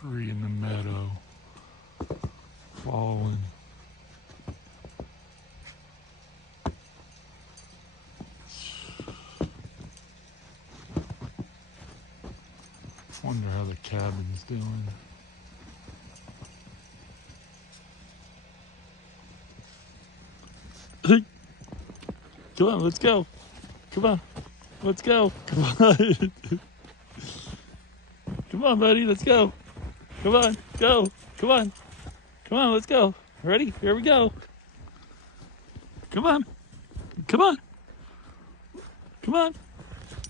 tree in the meadow falling. Wonder how the cabin's doing. Come on, let's go. Come on, let's go. Come on. Come on, buddy, let's go. Come on, go. Come on. Come on, let's go. Ready? Here we go. Come on. Come on. Come on.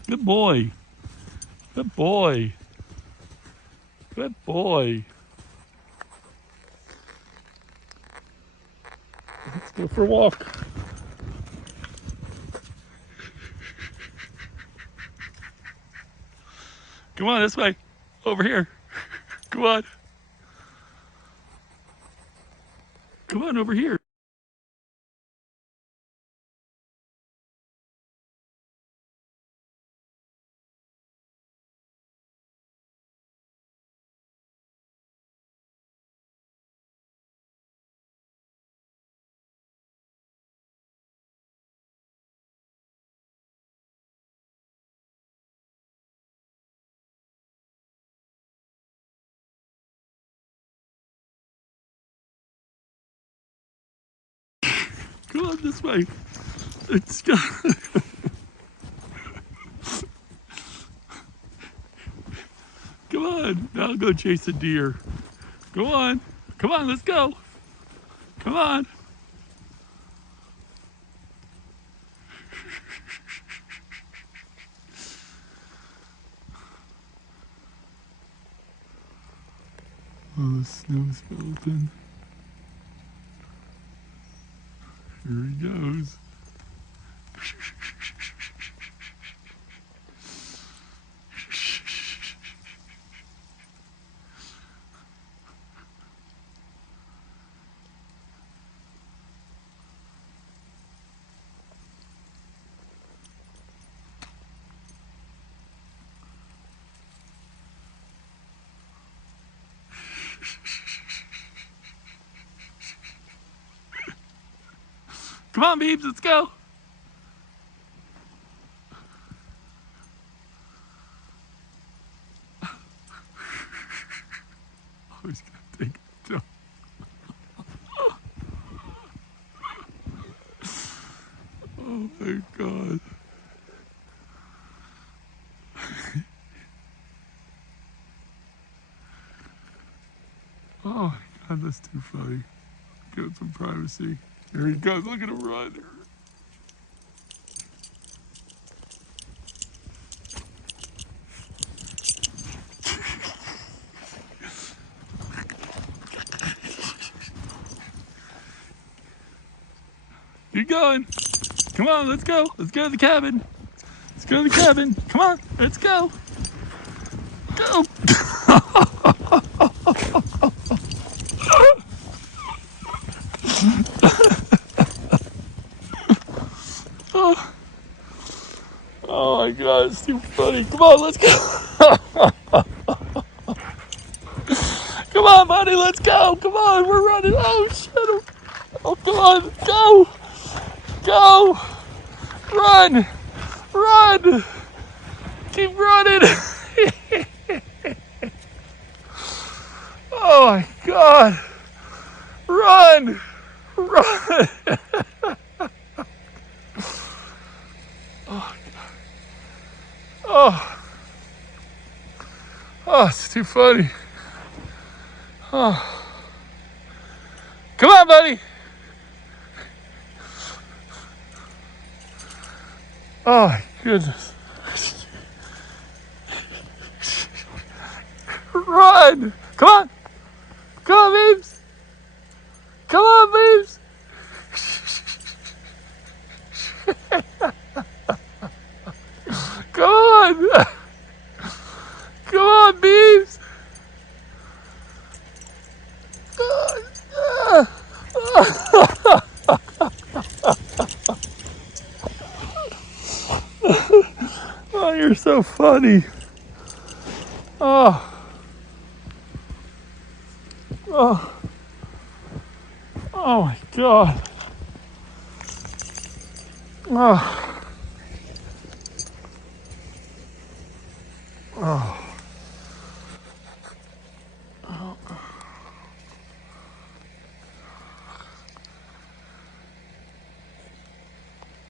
Good boy. Good boy. Good boy. Let's go for a walk. Come on, this way. Over here. Come on. Come on over here. Come on this way. Let's go. Come on. Now go chase a deer. Go on. Come on, let's go. Come on. Oh, the snow's melting. Here he goes. Come on, Beebs, let's go. Oh, he's gonna take it down. Oh my God. Oh my God, that's too funny. Give it some privacy. Here he goes, look at him run. Keep going. Come on, let's go. Let's go to the cabin. Let's go to the cabin. Come on, let's go. Go. Oh my God, it's too funny. Come on, let's go. Come on, buddy, let's go. Come on, we're running. Oh, shit. Oh, come on, go. Go. Run. Run. Keep running. Oh my God. Run. Run. Oh, oh, it's too funny. Oh. Come on, buddy. Oh, my goodness. Run. Come on. Come on, Beebs. Come on, Beebs. Come on! Come on, Beebs! Oh, you're so funny. Oh. Oh, oh my God. Oh. Oh.